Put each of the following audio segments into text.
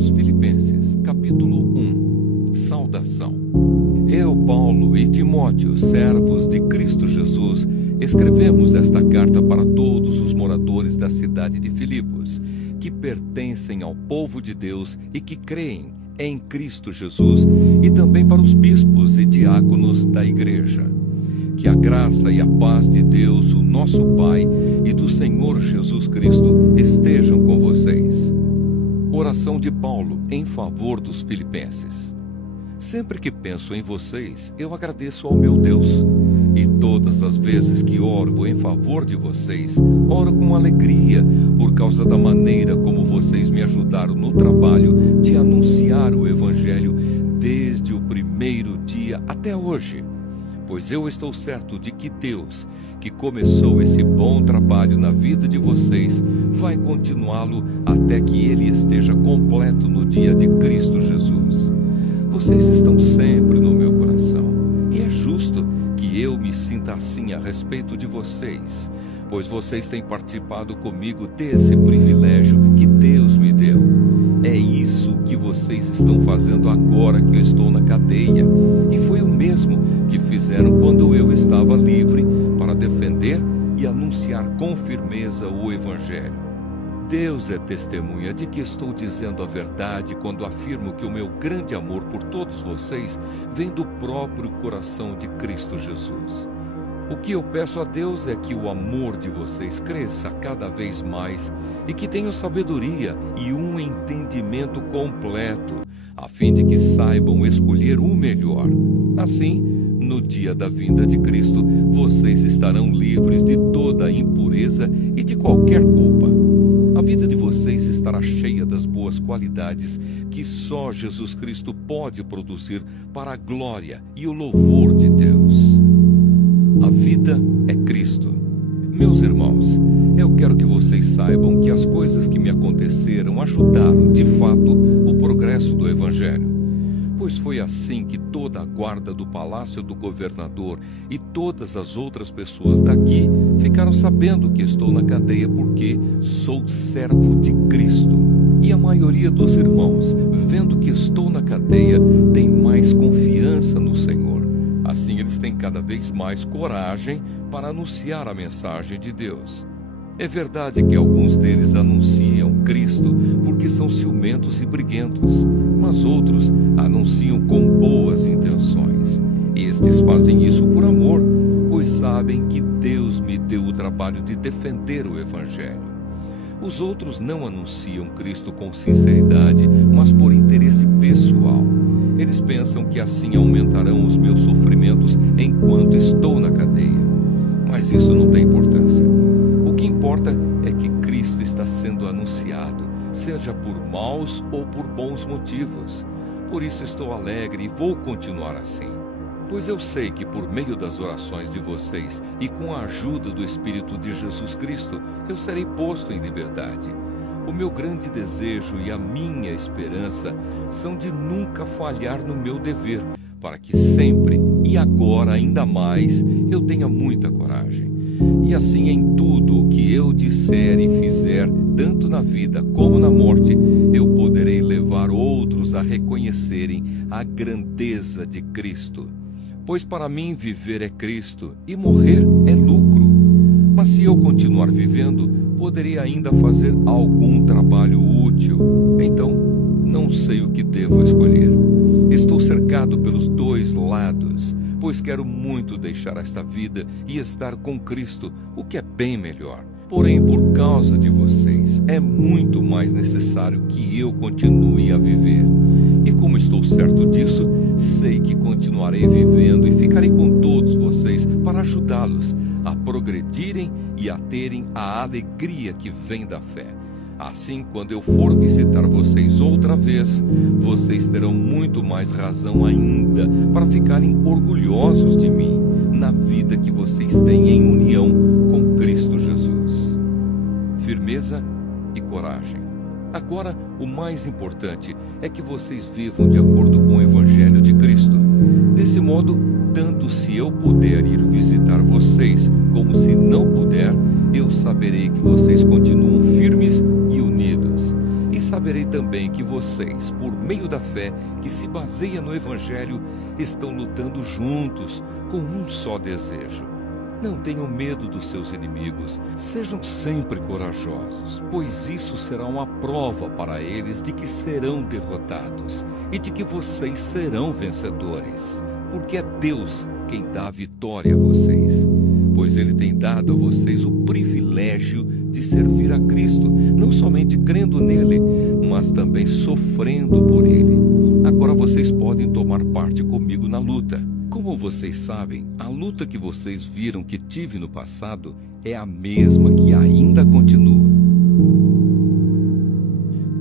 aos Filipenses, capítulo 1. Saudação. Eu, Paulo e Timóteo, servos de Cristo Jesus, escrevemos esta carta para todos os moradores da cidade de Filipos, que pertencem ao povo de Deus e que creem em Cristo Jesus, e também para os bispos e diáconos da igreja. Que a graça e a paz de Deus, o nosso Pai, e do Senhor Jesus Cristo estejam com vocês. Oração de Paulo em favor dos filipenses. Sempre que penso em vocês, eu agradeço ao meu Deus. E todas as vezes que oro em favor de vocês, oro com alegria por causa da maneira como vocês me ajudaram no trabalho de anunciar o Evangelho desde o primeiro dia até hoje. Pois eu estou certo de que Deus, que começou esse bom trabalho na vida de vocês, vai continuá-lo até que ele esteja completo no dia de Cristo Jesus. Vocês estão sempre no meu coração, e é justo que eu me sinta assim a respeito de vocês, pois vocês têm participado comigo desse privilégio que Deus me deu. É isso que vocês estão fazendo agora que eu estou na cadeia, e foi o mesmo que fizeram quando eu estava livre para defender e anunciar com firmeza o Evangelho. Deus é testemunha de que estou dizendo a verdade quando afirmo que o meu grande amor por todos vocês vem do próprio coração de Cristo Jesus. O que eu peço a Deus é que o amor de vocês cresça cada vez mais e que tenham sabedoria e um entendimento completo, a fim de que saibam escolher o melhor. Assim, no dia da vinda de Cristo, vocês estarão livres de toda a impureza e de qualquer culpa. A vida de vocês estará cheia das boas qualidades que só Jesus Cristo pode produzir para a glória e o louvor de Deus. A vida é Cristo. Meus irmãos, eu quero que vocês saibam que as coisas que me aconteceram ajudaram, de fato, o progresso do Evangelho. Pois foi assim que toda a guarda do palácio do governador e todas as outras pessoas daqui ficaram sabendo que estou na cadeia porque sou servo de Cristo. E a maioria dos irmãos, vendo que estou na cadeia, tem mais confiança no Senhor. Assim eles têm cada vez mais coragem para anunciar a mensagem de Deus. É verdade que alguns deles anunciam Cristo porque são ciumentos e briguentos, mas outros anunciam com boas intenções. Estes fazem isso por amor, pois sabem que Deus me deu o trabalho de defender o Evangelho. Os outros não anunciam Cristo com sinceridade, mas por interesse pessoal. Eles pensam que assim aumentarão os meus sofrimentos enquanto estou na cadeia. Mas isso não tem importância. O que importa é que Cristo está sendo anunciado, seja por maus ou por bons motivos. Por isso estou alegre e vou continuar assim. Pois eu sei que por meio das orações de vocês e com a ajuda do Espírito de Jesus Cristo, eu serei posto em liberdade. O meu grande desejo e a minha esperança são de nunca falhar no meu dever, para que sempre e agora ainda mais eu tenha muita coragem. E assim em tudo o que eu disser e fizer, tanto na vida como na morte, eu poderei levar outros a reconhecerem a grandeza de Cristo. Pois para mim viver é Cristo e morrer é lucro. Mas se eu continuar vivendo, poderei ainda fazer algum trabalho útil. Então, não sei o que devo escolher. Estou cercado pelos dois lados, pois quero muito deixar esta vida e estar com Cristo, o que é bem melhor. Porém, por causa de vocês, é muito mais necessário que eu continue a viver. E como estou certo disso, sei que continuarei vivendo e ficarei com todos vocês para ajudá-los a progredirem e a terem a alegria que vem da fé. Assim, quando eu for visitar vocês outra vez, vocês terão muito mais razão ainda para ficarem orgulhosos de mim, na vida que vocês têm em união com Cristo Jesus. Firmeza e coragem. Agora, o mais importante é que vocês vivam de acordo com o Evangelho de Cristo. Desse modo, tanto se eu puder ir visitar vocês, como se não puder, eu saberei que vocês continuam firmes e unidos. E saberei também que vocês, por meio da fé que se baseia no Evangelho, estão lutando juntos com um só desejo. Não tenham medo dos seus inimigos, sejam sempre corajosos, pois isso será uma prova para eles de que serão derrotados e de que vocês serão vencedores, porque é Deus quem dá a vitória a vocês, pois Ele tem dado a vocês o privilégio de servir a Cristo, não somente crendo nele, mas também sofrendo por ele. Agora vocês podem tomar parte comigo na luta. Como vocês sabem, a luta que vocês viram que tive no passado é a mesma que ainda continua.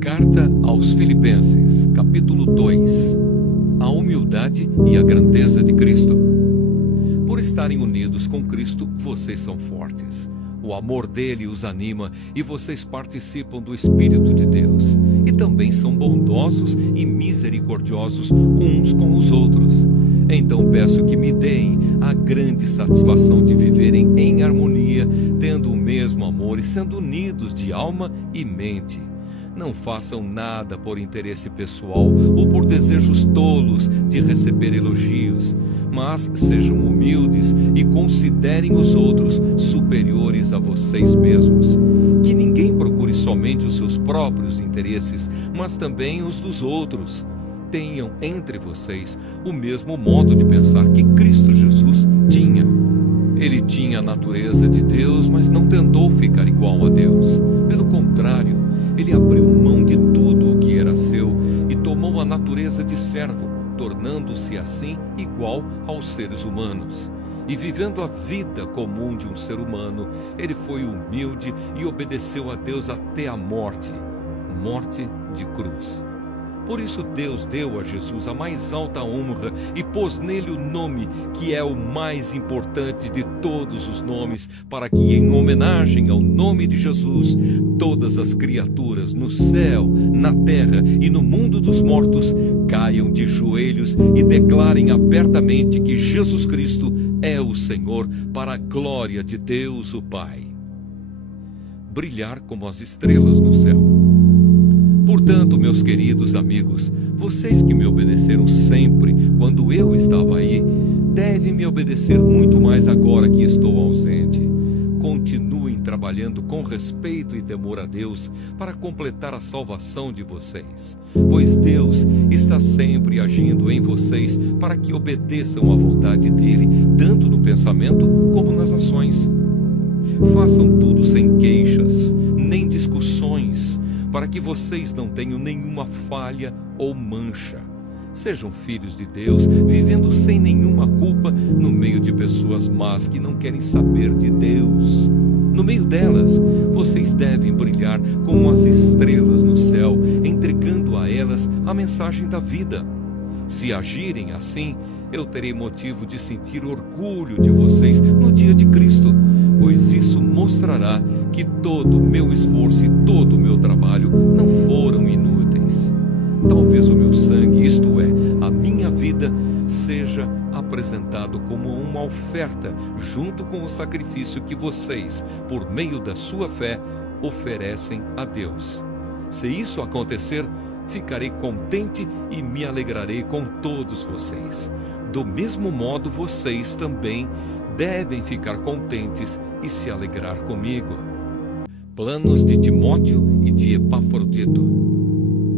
Carta aos Filipenses, capítulo 2. A humildade e a grandeza de Cristo. Por estarem unidos com Cristo, vocês são fortes. O amor dele os anima e vocês participam do Espírito de Deus. E também são bondosos e misericordiosos uns com os outros. Então peço que me deem a grande satisfação de viverem em harmonia, tendo o mesmo amor e sendo unidos de alma e mente. Não façam nada por interesse pessoal ou por desejos tolos de receber elogios, mas sejam humildes e considerem os outros superiores a vocês mesmos. Que ninguém procure somente os seus próprios interesses, mas também os dos outros. Tenham entre vocês o mesmo modo de pensar que Cristo Jesus tinha. Ele tinha a natureza de Deus, mas não tentou ficar igual a Deus. Pelo contrário, ele abriu mão de tudo o que era seu e tomou a natureza de servo, tornando-se assim igual aos seres humanos. E vivendo a vida comum de um ser humano, ele foi humilde e obedeceu a Deus até a morte de cruz. Por isso Deus deu a Jesus a mais alta honra e pôs nele o nome que é o mais importante de todos os nomes, para que, em homenagem ao nome de Jesus, todas as criaturas no céu, na terra e no mundo dos mortos caiam de joelhos e declarem abertamente que Jesus Cristo é o Senhor, para a glória de Deus o Pai. Brilhar como as estrelas no céu. Portanto, meus queridos amigos, vocês que me obedeceram sempre quando eu estava aí, devem me obedecer muito mais agora que estou ausente. Continuem trabalhando com respeito e temor a Deus para completar a salvação de vocês, pois Deus está sempre agindo em vocês para que obedeçam à vontade dele, tanto no pensamento como nas ações. Façam tudo sem queixas, nem discussões, para que vocês não tenham nenhuma falha ou mancha. Sejam filhos de Deus, vivendo sem nenhuma culpa no meio de pessoas más que não querem saber de Deus. No meio delas, vocês devem brilhar como as estrelas no céu, entregando a elas a mensagem da vida. Se agirem assim, eu terei motivo de sentir orgulho de vocês no dia de Cristo, pois isso mostrará que todo o meu esforço e todo o meu trabalho não foram inúteis. Talvez o meu sangue, isto é, a minha vida, seja apresentado como uma oferta junto com o sacrifício que vocês, por meio da sua fé, oferecem a Deus. Se isso acontecer, ficarei contente e me alegrarei com todos vocês. Do mesmo modo, vocês também devem ficar contentes e se alegrar comigo. Planos de Timóteo e de Epafrodito.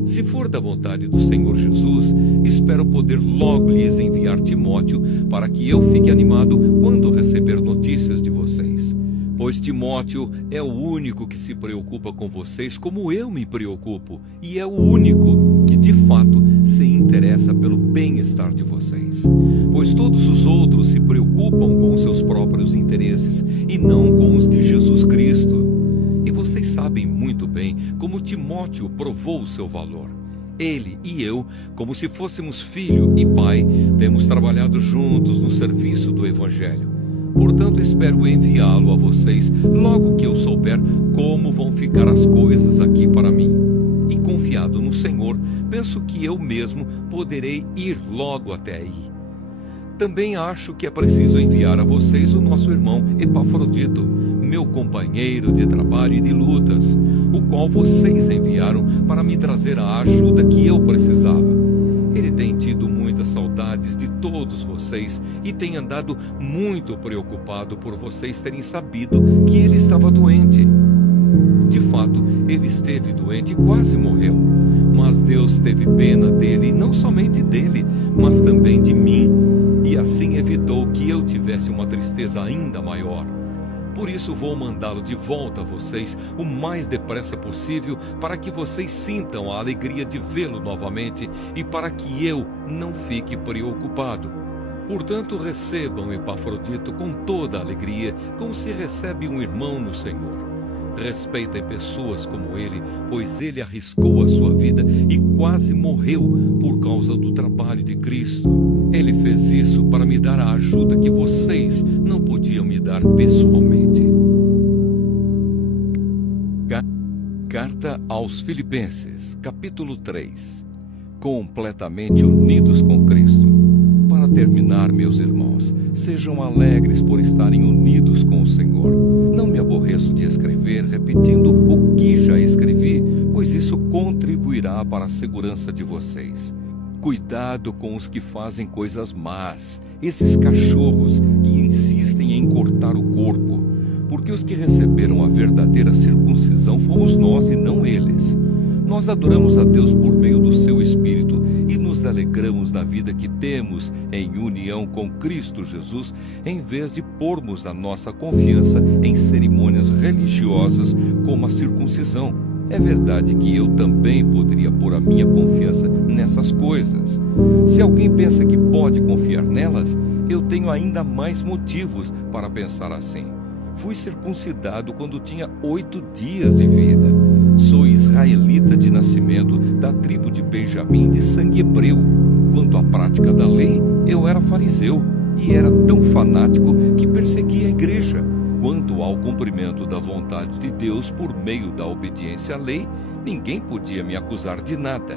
Se for da vontade do Senhor Jesus, espero poder logo lhes enviar Timóteo, para que eu fique animado quando receber notícias de vocês. Pois Timóteo é o único que se preocupa com vocês como eu me preocupo, e é o único que de fato se interessa pelo bem-estar de vocês. Pois todos os outros se preocupam com os seus próprios interesses e não com os de Jesus Cristo. E vocês sabem muito bem como Timóteo provou o seu valor. Ele e eu, como se fôssemos filho e pai, temos trabalhado juntos no serviço do Evangelho. Portanto, espero enviá-lo a vocês logo que eu souber como vão ficar as coisas aqui para mim. E confiado no Senhor, penso que eu mesmo poderei ir logo até aí. Também acho que é preciso enviar a vocês o nosso irmão Epafrodito, meu companheiro de trabalho e de lutas, o qual vocês enviaram para me trazer a ajuda que eu precisava. Ele tem tido muitas saudades de todos vocês e tem andado muito preocupado por vocês terem sabido que ele estava doente. De fato, ele esteve doente e quase morreu. Mas Deus teve pena dele, e não somente dele, mas também de mim, e assim evitou que eu tivesse uma tristeza ainda maior. Por isso vou mandá-lo de volta a vocês o mais depressa possível, para que vocês sintam a alegria de vê-lo novamente e para que eu não fique preocupado. Portanto, recebam Epafrodito com toda a alegria, como se recebe um irmão no Senhor. Respeitem pessoas como ele, pois ele arriscou a sua vida e quase morreu por causa do trabalho de Cristo. Ele fez isso para me dar a ajuda que vocês não podiam me dar pessoalmente. Carta aos Filipenses, capítulo 3. Completamente unidos com Cristo. Para terminar, meus irmãos, sejam alegres por estarem unidos com o Senhor. Não me aborreço de escrever, repetindo o que já escrevi, pois isso contribuirá para a segurança de vocês. Cuidado com os que fazem coisas más, esses cachorros que insistem em cortar o corpo, porque os que receberam a verdadeira circuncisão fomos nós e não eles. Nós adoramos a Deus por meio do seu Espírito e nos alegramos na vida que temos em união com Cristo Jesus, em vez de pormos a nossa confiança em cerimônias religiosas como a circuncisão. É verdade que eu também poderia pôr a minha confiança nessas coisas. Se alguém pensa que pode confiar nelas, eu tenho ainda mais motivos para pensar assim. Fui circuncidado quando tinha 8 dias de vida. Sou israelita de nascimento, da tribo de Benjamim, de sangue hebreu. Quanto à prática da lei, eu era fariseu e era tão fanático que perseguia a igreja. Quanto ao cumprimento da vontade de Deus por meio da obediência à lei, ninguém podia me acusar de nada.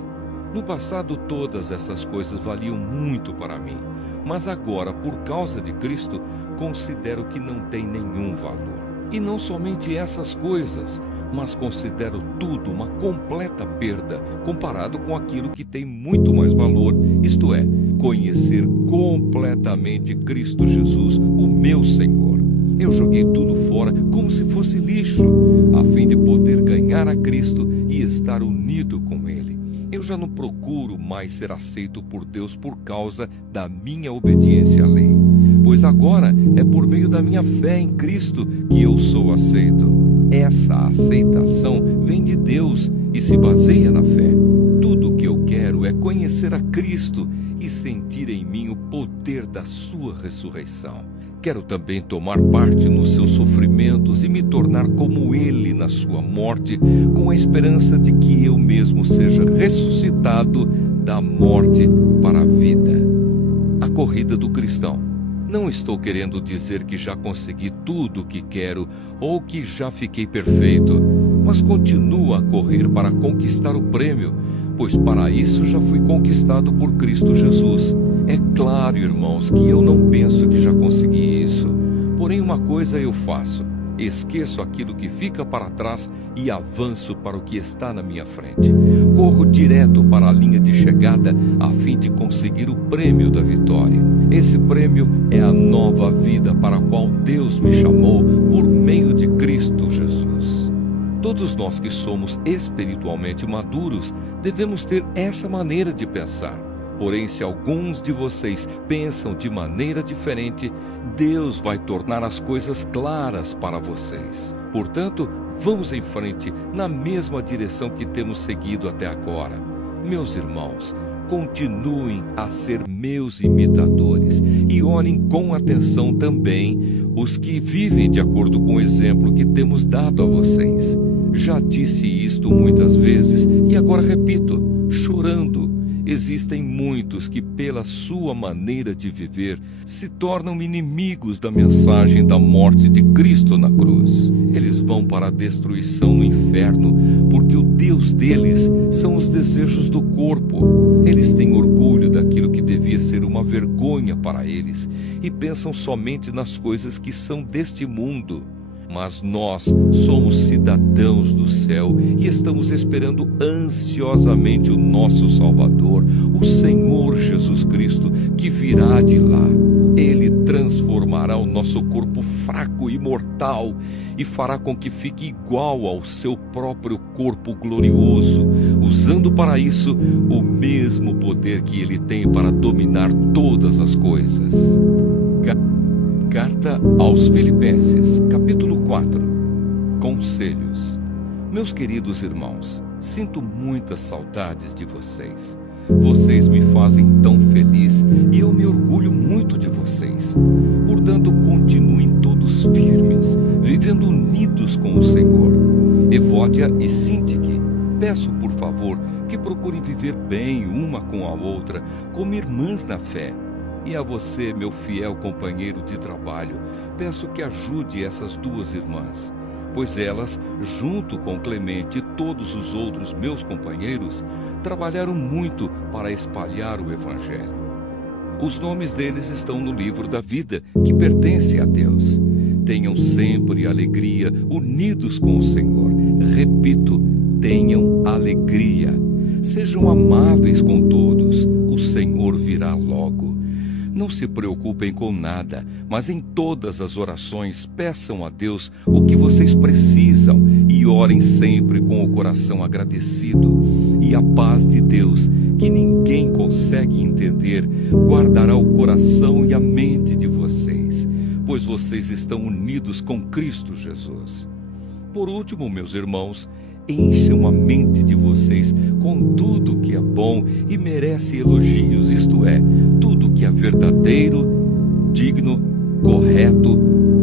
No passado, todas essas coisas valiam muito para mim, mas agora, por causa de Cristo, considero que não tem nenhum valor. E não somente essas coisas, mas considero tudo uma completa perda comparado com aquilo que tem muito mais valor, isto é, conhecer completamente Cristo Jesus, o meu Senhor. Eu joguei tudo fora como se fosse lixo, a fim de poder ganhar a Cristo e estar unido com Ele. Eu já não procuro mais ser aceito por Deus por causa da minha obediência à lei, pois agora é por meio da minha fé em Cristo que eu sou aceito. Essa aceitação vem de Deus e se baseia na fé. Tudo o que eu quero é conhecer a Cristo e sentir em mim o poder da sua ressurreição. Quero também tomar parte nos seus sofrimentos e me tornar como Ele na sua morte, com a esperança de que eu mesmo seja ressuscitado da morte para a vida. A corrida do cristão. Não estou querendo dizer que já consegui tudo o que quero ou que já fiquei perfeito, mas continuo a correr para conquistar o prêmio, pois para isso já fui conquistado por Cristo Jesus. É claro, irmãos, que eu não penso que já consegui isso. Porém, uma coisa eu faço: esqueço aquilo que fica para trás e avanço para o que está na minha frente. Corro direto para a linha de chegada a fim de conseguir o prêmio da vitória. Esse prêmio é a nova vida para a qual Deus me chamou por meio de Cristo Jesus. Todos nós que somos espiritualmente maduros devemos ter essa maneira de pensar. Porém, se alguns de vocês pensam de maneira diferente, Deus vai tornar as coisas claras para vocês. Portanto, vamos em frente na mesma direção que temos seguido até agora. Meus irmãos, continuem a ser meus imitadores e olhem com atenção também os que vivem de acordo com o exemplo que temos dado a vocês. Já disse isto muitas vezes e agora repito, chorando. Existem muitos que, pela sua maneira de viver, se tornam inimigos da mensagem da morte de Cristo na cruz. Eles vão para a destruição no inferno, porque o Deus deles são os desejos do corpo. Eles têm orgulho daquilo que devia ser uma vergonha para eles, e pensam somente nas coisas que são deste mundo. mas nós somos cidadãos do céu e estamos esperando ansiosamente o nosso Salvador, o Senhor Jesus Cristo, que virá de lá. Ele transformará o nosso corpo fraco e mortal e fará com que fique igual ao seu próprio corpo glorioso, usando para isso o mesmo poder que ele tem para dominar todas as coisas. Carta aos Filipenses, capítulo 4. Conselhos. Meus queridos irmãos, sinto muitas saudades de vocês. Vocês me fazem tão feliz e eu me orgulho muito de vocês. Portanto, continuem todos firmes, vivendo unidos com o Senhor. Evódia e Sintique, peço por favor que procurem viver bem uma com a outra, como irmãs na fé. E a você, meu fiel companheiro de trabalho, peço que ajude essas duas irmãs, pois elas, junto com Clemente e todos os outros meus companheiros, trabalharam muito para espalhar o Evangelho. Os nomes deles estão no livro da vida, que pertence a Deus. Tenham sempre alegria, unidos com o Senhor. Repito, tenham alegria. Sejam amáveis com todos, o Senhor virá logo. Não se preocupem com nada, mas em todas as orações peçam a Deus o que vocês precisam e orem sempre com o coração agradecido. E a paz de Deus, que ninguém consegue entender, guardará o coração e a mente de vocês, pois vocês estão unidos com Cristo Jesus. Por último, meus irmãos, encham a mente de vocês com tudo que é bom e merece elogios, isto é, tudo que é verdadeiro, digno, correto,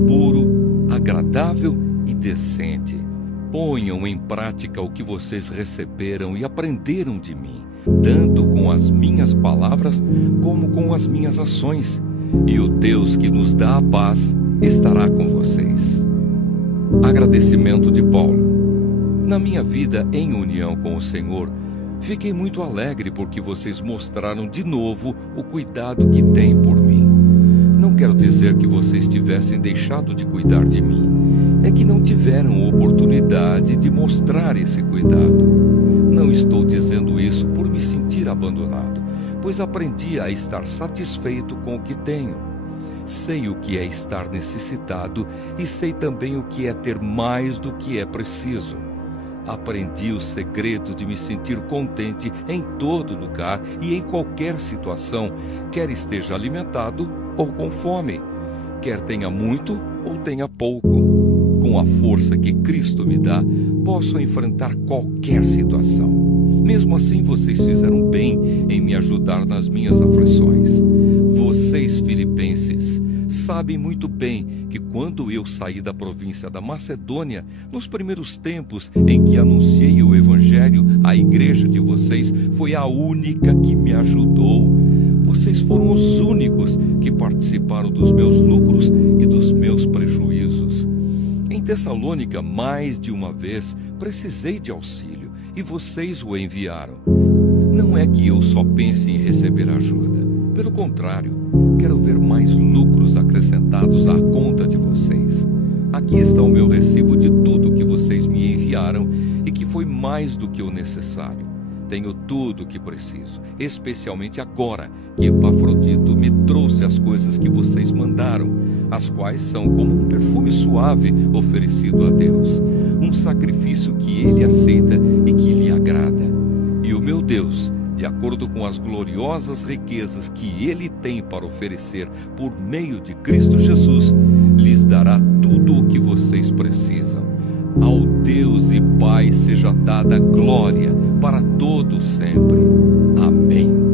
puro, agradável e decente. Ponham em prática o que vocês receberam e aprenderam de mim, tanto com as minhas palavras como com as minhas ações, e o Deus que nos dá a paz estará com vocês. Agradecimento de Paulo. Na minha vida em união com o Senhor, fiquei muito alegre porque vocês mostraram de novo o cuidado que têm por mim. Não quero dizer que vocês tivessem deixado de cuidar de mim. É que não tiveram oportunidade de mostrar esse cuidado. Não estou dizendo isso por me sentir abandonado, pois aprendi a estar satisfeito com o que tenho. Sei o que é estar necessitado e sei também o que é ter mais do que é preciso. Aprendi o segredo de me sentir contente em todo lugar e em qualquer situação, quer esteja alimentado ou com fome, quer tenha muito ou tenha pouco. Com a força que Cristo me dá, posso enfrentar qualquer situação. Mesmo assim, vocês fizeram bem em me ajudar nas minhas aflições. Vocês, filipenses, sabem muito bem que quando eu saí da província da Macedônia, nos primeiros tempos em que anunciei o Evangelho, a igreja de vocês foi a única que me ajudou. Vocês foram os únicos que participaram dos meus lucros e dos meus prejuízos. Em Tessalônica, mais de uma vez, precisei de auxílio e vocês o enviaram. Não é que eu só pense em receber ajuda. Pelo contrário, quero ver mais lucros acrescentados à conta de vocês. Aqui está o meu recibo de tudo que vocês me enviaram e que foi mais do que o necessário. Tenho tudo o que preciso, especialmente agora que Epafrodito me trouxe as coisas que vocês mandaram, as quais são como um perfume suave oferecido a Deus, um sacrifício que Ele aceita e que lhe agrada. E o meu Deus, de acordo com as gloriosas riquezas que Ele tem para oferecer por meio de Cristo Jesus, lhes dará tudo o que vocês precisam. Ao Deus e Pai seja dada glória para todos sempre. Amém.